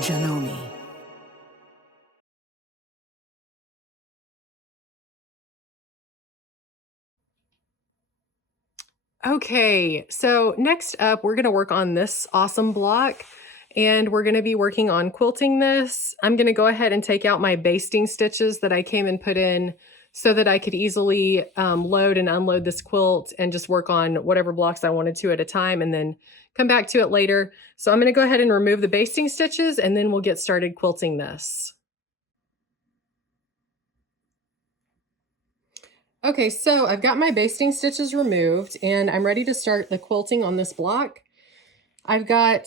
Janome. Okay, so next up, we're gonna work on this awesome block, and we're gonna be working on quilting this. I'm gonna go ahead and take out my basting stitches that I came and put in so that I could easily load and unload this quilt and just work on whatever blocks I wanted to at a time and then come back to it later. So I'm gonna go ahead and remove the basting stitches and then we'll get started quilting this. Okay, so I've got my basting stitches removed and I'm ready to start the quilting on this block. I've got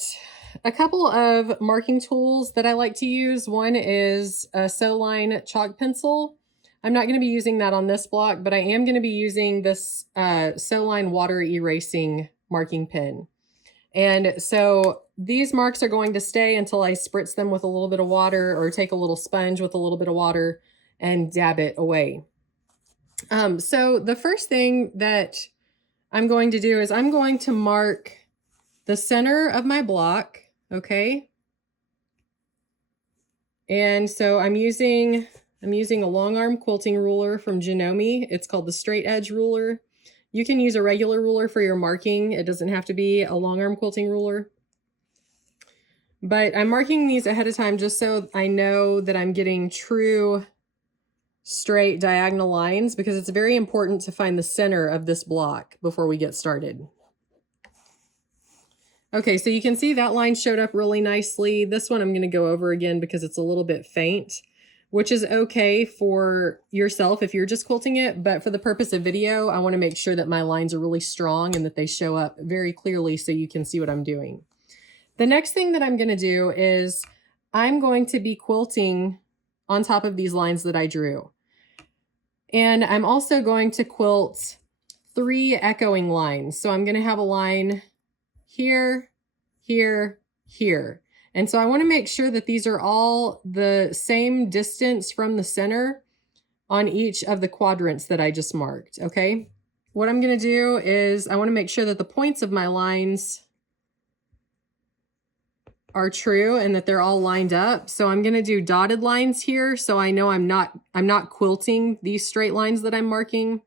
a couple of marking tools that I like to use. One is a sew line chalk pencil. I'm not going to be using that on this block, but I am going to be using this sew line water erasing marking pen. And so these marks are going to stay until I spritz them with a little bit of water or take a little sponge with a little bit of water and dab it away. So the first thing that I'm going to do is I'm going to mark the center of my block, okay? And so I'm using a long arm quilting ruler from Janome. It's called the straight edge ruler. You can use a regular ruler for your marking. It doesn't have to be a long arm quilting ruler. But I'm marking these ahead of time just so I know that I'm getting true straight diagonal lines, because it's very important to find the center of this block before we get started. Okay, so you can see that line showed up really nicely. This one I'm going to go over again because it's a little bit faint, which is okay for yourself if you're just quilting it. But for the purpose of video, I want to make sure that my lines are really strong and that they show up very clearly so you can see what I'm doing. The next thing that I'm going to do is I'm going to be quilting on top of these lines that I drew. And I'm also going to quilt 3 echoing lines. So I'm going to have a line here, here, here. And so I want to make sure that these are all the same distance from the center on each of the quadrants that I just marked, okay? What I'm going to do is I want to make sure that the points of my lines are true and that they're all lined up. So I'm going to do dotted lines here so I know I'm not quilting these straight lines that I'm marking.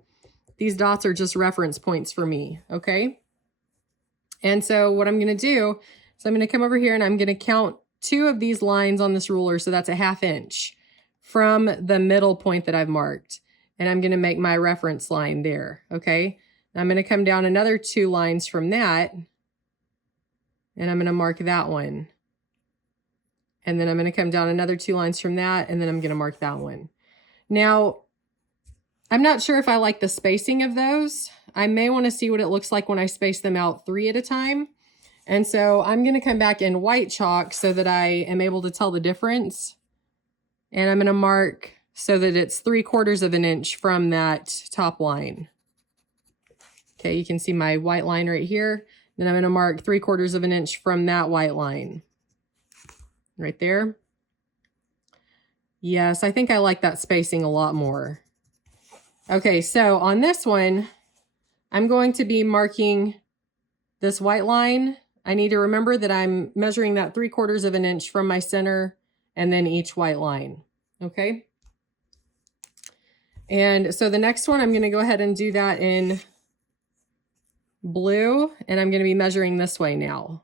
These dots are just reference points for me, okay? And so what I'm going to do is I'm going to come over here and I'm going to count 2 of these lines on this ruler, so that's a 1/2 inch from the middle point that I've marked. And I'm going to make my reference line there, okay? I'm going to come down another 2 lines from that, and I'm going to mark that one. And then I'm going to come down another 2 lines from that, and then I'm going to mark that one. Now, I'm not sure if I like the spacing of those. I may want to see what it looks like when I space them out 3 at a time. And so I'm going to come back in white chalk so that I am able to tell the difference. And I'm going to mark so that it's 3/4 of an inch from that top line. Okay, you can see my white line right here. Then I'm going to mark 3/4 of an inch from that white line. Right there. Yes, I think I like that spacing a lot more. Okay, so on this one, I'm going to be marking this white line. I need to remember that I'm measuring that 3/4 of an inch from my center and then each white line, okay? And so the next one, I'm gonna go ahead and do that in blue, and I'm gonna be measuring this way now.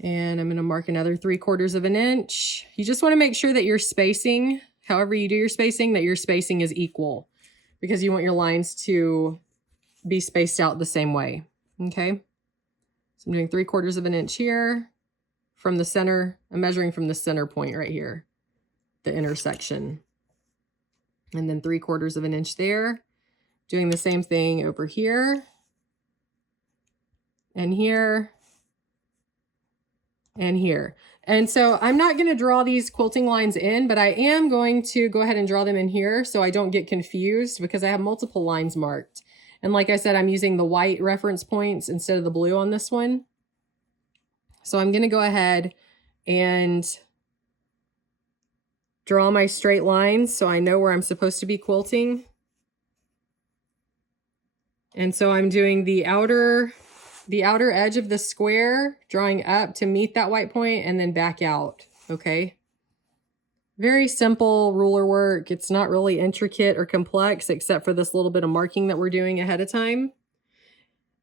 And I'm gonna mark another 3/4 of an inch. You just wanna make sure that your spacing, however you do your spacing, that your spacing is equal, because you want your lines to be spaced out the same way, okay? So I'm doing 3/4 of an inch here from the center. I'm measuring from the center point right here, the intersection. And then 3/4 of an inch there. Doing the same thing over here and here and here. And so I'm not going to draw these quilting lines in, but I am going to go ahead and draw them in here so I don't get confused, because I have multiple lines marked. And like I said, I'm using the white reference points instead of the blue on this one. So I'm going to go ahead and draw my straight lines so I know where I'm supposed to be quilting. And so I'm doing the outer the outer edge of the square, drawing up to meet that white point and then back out, okay? Very simple ruler work. It's not really intricate or complex except for this little bit of marking that we're doing ahead of time.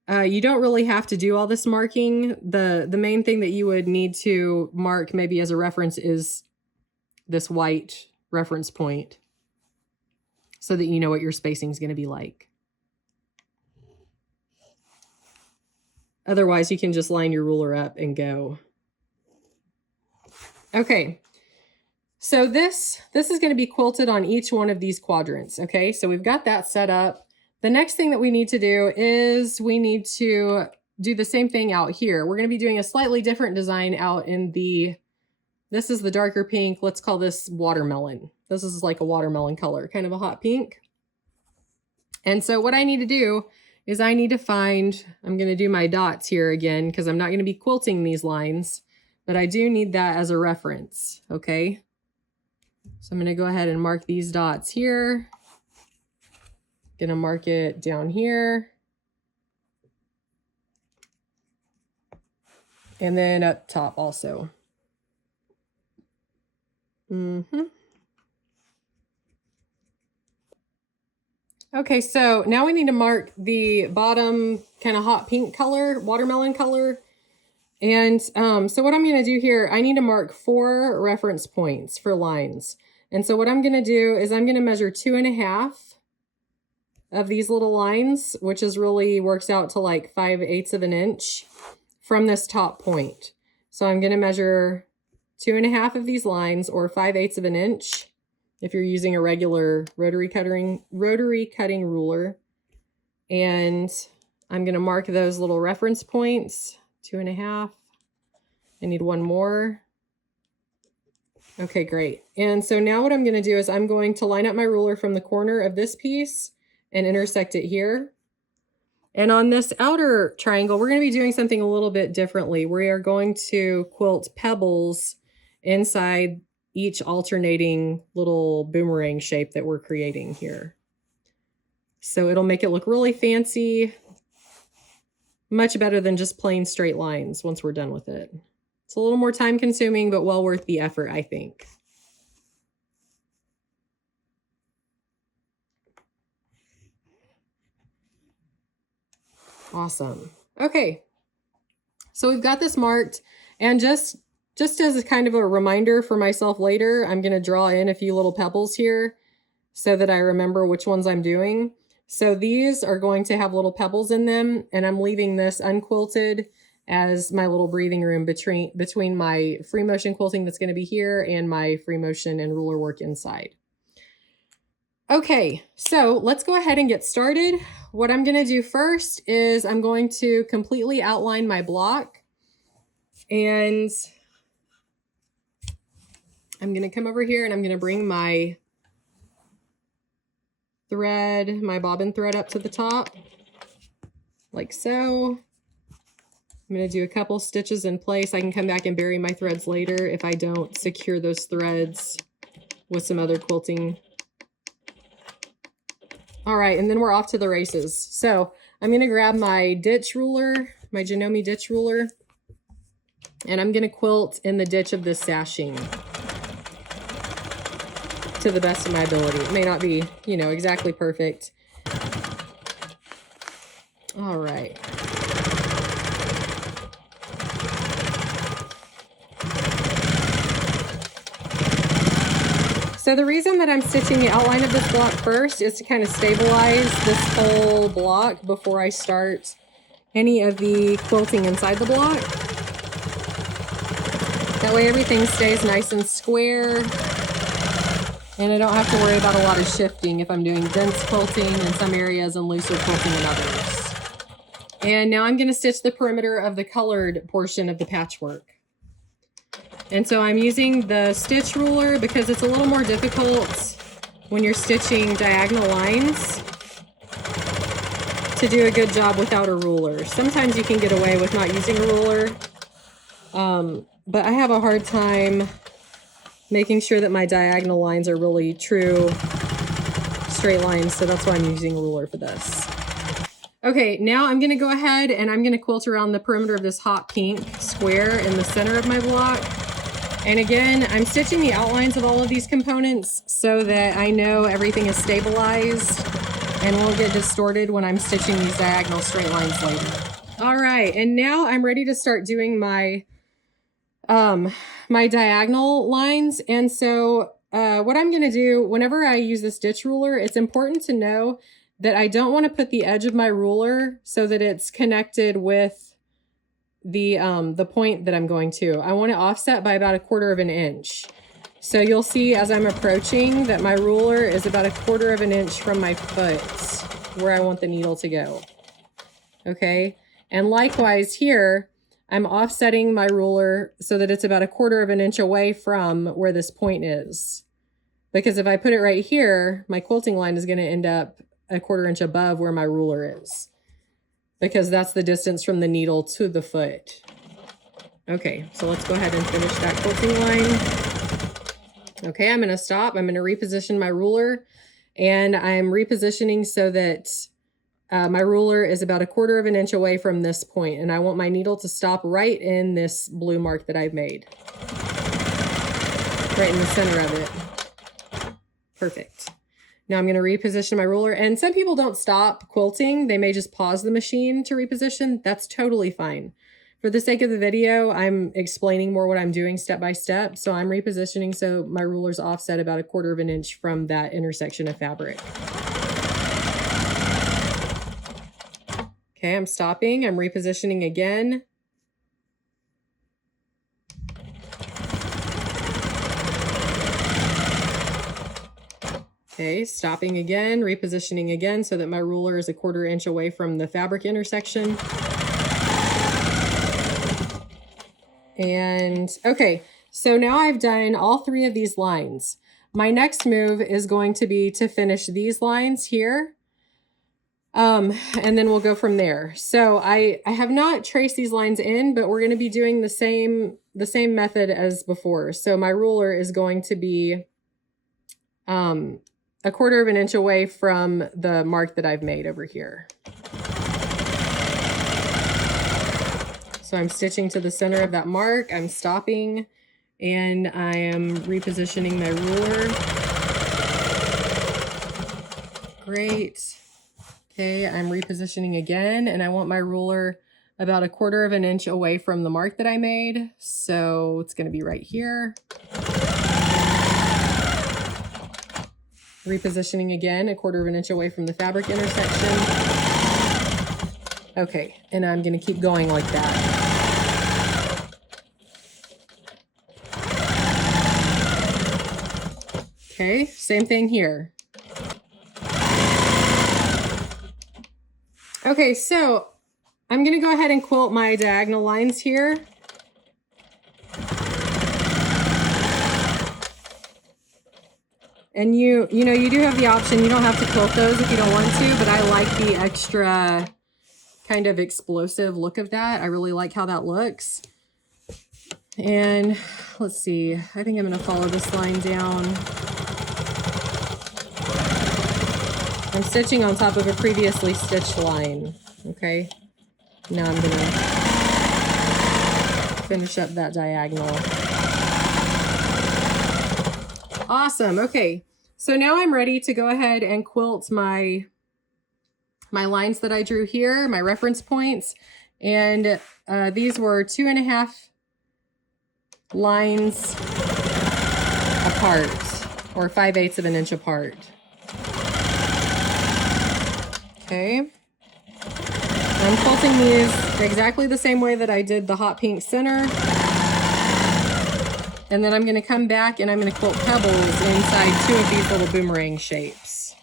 You don't really have to do all this marking. The main thing that you would need to mark maybe as a reference is this white reference point so that you know what your spacing is going to be like. Otherwise, you can just line your ruler up and go. Okay, so this is going to be quilted on each one of these quadrants, okay? So we've got that set up. The next thing that we need to do is we need to do the same thing out here. We're going to be doing a slightly different design out in the, this is the darker pink. Let's call this watermelon. This is like a watermelon color, kind of a hot pink. And so what I need to do is I need to find, I'm going to do my dots here again because I'm not going to be quilting these lines, but I do need that as a reference, okay? So I'm going to go ahead and mark these dots here. Going to mark it down here. And then up top also. Okay, so now we need to mark the bottom kind of hot pink color, watermelon color. And so what I'm going to do here, I need to mark 4 reference points for lines. And so what I'm going to do is I'm going to measure 2.5 of these little lines, which is really works out to like 5/8 of an inch from this top point. So I'm going to measure 2.5 of these lines, or 5/8 of an inch if you're using a regular rotary cutting ruler. And I'm going to mark those little reference points, 2.5. I need one more. Okay, great. And so now what I'm going to do is I'm going to line up my ruler from the corner of this piece and intersect it here. And on this outer triangle, we're going to be doing something a little bit differently. We are going to quilt pebbles inside each alternating little boomerang shape that we're creating here. So it'll make it look really fancy, much better than just plain straight lines once we're done with it. It's a little more time consuming, but well worth the effort, I think. Awesome. Okay, so we've got this marked, and just as a kind of a reminder for myself later, I'm going to draw in a few little pebbles here so that I remember which ones I'm doing. So these are going to have little pebbles in them, and I'm leaving this unquilted as my little breathing room between my free motion quilting that's going to be here and my free motion and ruler work inside. Okay, so let's go ahead and get started. What I'm going to do first is I'm going to completely outline my block, and I'm going to come over here and I'm going to bring my thread, my bobbin thread up to the top, like so. I'm going to do a couple stitches in place. I can come back and bury my threads later if I don't secure those threads with some other quilting. All right, and then we're off to the races. So I'm going to grab my ditch ruler, my Janome ditch ruler, and I'm going to quilt in the ditch of this sashing to the best of my ability. It may not be, you know, exactly perfect. All right. So the reason that I'm stitching the outline of this block first is to kind of stabilize this whole block before I start any of the quilting inside the block. That way everything stays nice and square, and I don't have to worry about a lot of shifting if I'm doing dense quilting in some areas and looser quilting in others. And now I'm going to stitch the perimeter of the colored portion of the patchwork. And so I'm using the stitch ruler because it's a little more difficult when you're stitching diagonal lines to do a good job without a ruler. Sometimes you can get away with not using a ruler, but I have a hard time making sure that my diagonal lines are really true straight lines, so that's why I'm using a ruler for this. Okay, now I'm gonna go ahead and I'm gonna quilt around the perimeter of this hot pink square in the center of my block. And again, I'm stitching the outlines of all of these components so that I know everything is stabilized and won't get distorted when I'm stitching these diagonal straight lines later. All right, and now I'm ready to start doing my my diagonal lines. And so what I'm gonna do, whenever I use this ditch ruler, it's important to know that I don't want to put the edge of my ruler so that it's connected with the point that I'm going to. I want to offset by about 1/4 of an inch. So you'll see as I'm approaching that my ruler is about 1/4 of an inch from my foot where I want the needle to go. Okay, and likewise here, I'm offsetting my ruler so that it's about 1/4 of an inch away from where this point is. Because if I put it right here, my quilting line is going to end up 1/4 inch above where my ruler is, because that's the distance from the needle to the foot. Okay, so let's go ahead and finish that quilting line. Okay, I'm going to stop. I'm going to reposition my ruler, and I'm repositioning so that my ruler is about 1/4 of an inch away from this point, and I want my needle to stop right in this blue mark that I've made, right in the center of it. Perfect. Now I'm going to reposition my ruler, and some people don't stop quilting. They may just pause the machine to reposition. That's totally fine. For the sake of the video, I'm explaining more what I'm doing step by step. So I'm repositioning so my ruler's offset about 1/4 of an inch from that intersection of fabric. Okay, I'm stopping. I'm repositioning again. Okay, stopping again, repositioning again so that my ruler is 1/4 inch away from the fabric intersection. And okay, so now I've done all 3 of these lines. My next move is going to be to finish these lines here. And then we'll go from there. So I have not traced these lines in, but we're going to be doing the same method as before. So my ruler is going to be 1/4 of an inch away from the mark that I've made over here. So I'm stitching to the center of that mark. I'm stopping and I am repositioning my ruler. Great. Okay, I'm repositioning again, and I want my ruler about 1/4 of an inch away from the mark that I made. So it's going to be right here. Repositioning again, 1/4 of an inch away from the fabric intersection. Okay, and I'm going to keep going like that. Okay, same thing here. Okay, so I'm going to go ahead and quilt my diagonal lines here. And you do have the option, you don't have to quilt those if you don't want to, but I like the extra kind of explosive look of that. I really like how that looks. And let's see, I think I'm going to follow this line down. I'm stitching on top of a previously stitched line. Okay, now I'm going to finish up that diagonal. Awesome. Okay, so now I'm ready to go ahead and quilt my lines that I drew here, my reference points, and these were 2.5 lines apart, or 5/8 of an inch apart. Okay, I'm quilting these exactly the same way that I did the hot pink center. And then I'm going to come back and I'm going to quilt pebbles inside 2 of these little boomerang shapes.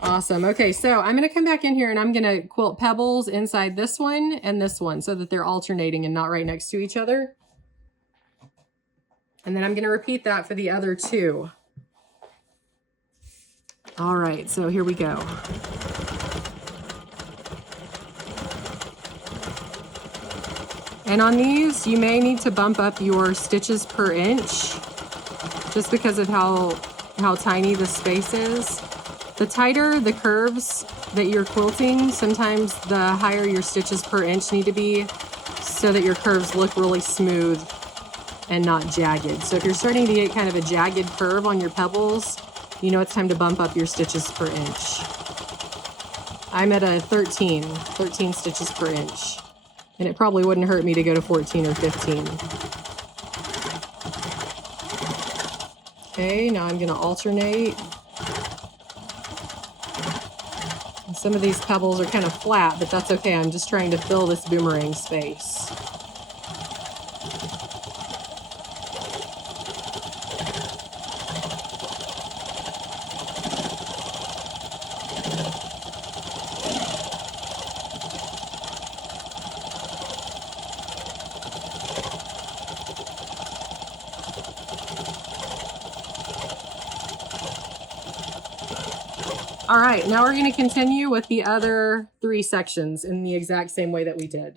Awesome. Okay, so I'm going to come back in here and I'm going to quilt pebbles inside this one and this one so that they're alternating and not right next to each other. And then I'm going to repeat that for the other 2. All right, so here we go. And on these, you may need to bump up your stitches per inch just because of how tiny the space is. The tighter the curves that you're quilting, sometimes the higher your stitches per inch need to be so that your curves look really smooth and not jagged. So if you're starting to get kind of a jagged curve on your pebbles, you know it's time to bump up your stitches per inch. I'm at a 13 stitches per inch, and it probably wouldn't hurt me to go to 14 or 15. Okay, now I'm gonna alternate. And some of these pebbles are kind of flat, but that's okay. I'm just trying to fill this boomerang space. All right, now we're going to continue with the other 3 sections in the exact same way that we did.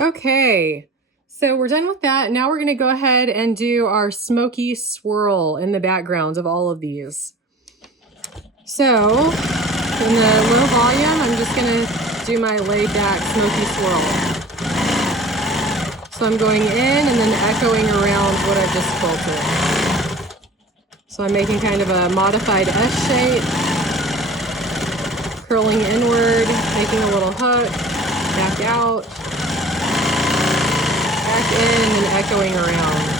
Okay, so we're done with that. Now we're going to go ahead and do our smoky swirl in the background of all of these. So in the low volume, I'm just going to do my laid back smoky swirl. So I'm going in and then echoing around what I've just quilted. So I'm making kind of a modified S shape, curling inward, making a little hook, back out, back in, and then echoing around.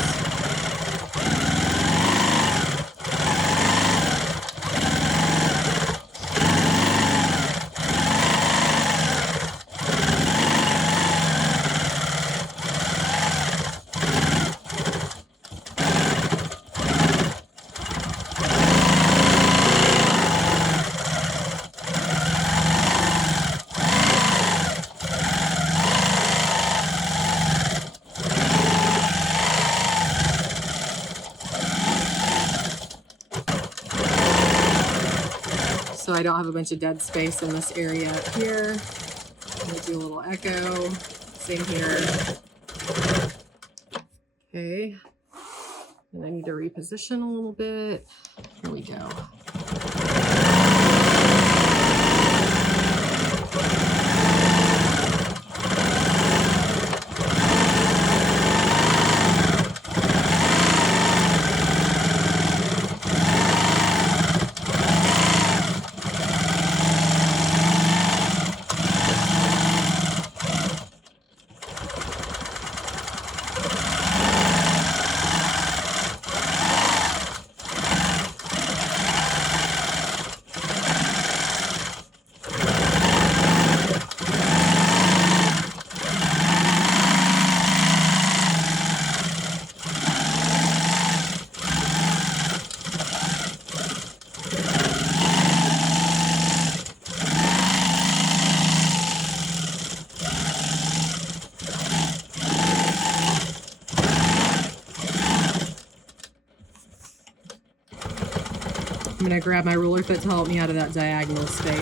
So I don't have a bunch of dead space in this area up here. I'm gonna do a little echo, same here. Okay, and I need to reposition a little bit. Here we go. I'm going to grab my ruler foot to help me out of that diagonal space.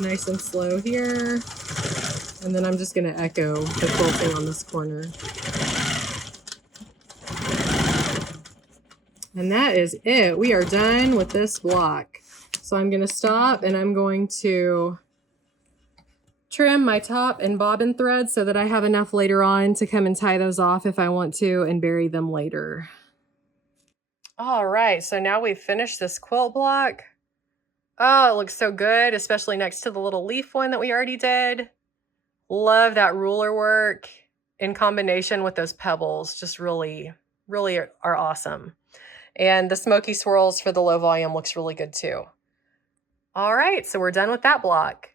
Nice and slow here. And then I'm just going to echo the quilting on this corner. And that is it. We are done with this block. So I'm going to stop and I'm going to trim my top and bobbin threads so that I have enough later on to come and tie those off if I want to and bury them later. All right, so now we've finished this quilt block. Oh, it looks so good, especially next to the little leaf one that we already did. Love that ruler work in combination with those pebbles. Just really, really are awesome. And the smoky swirls for the low volume looks really good too. All right, so we're done with that block.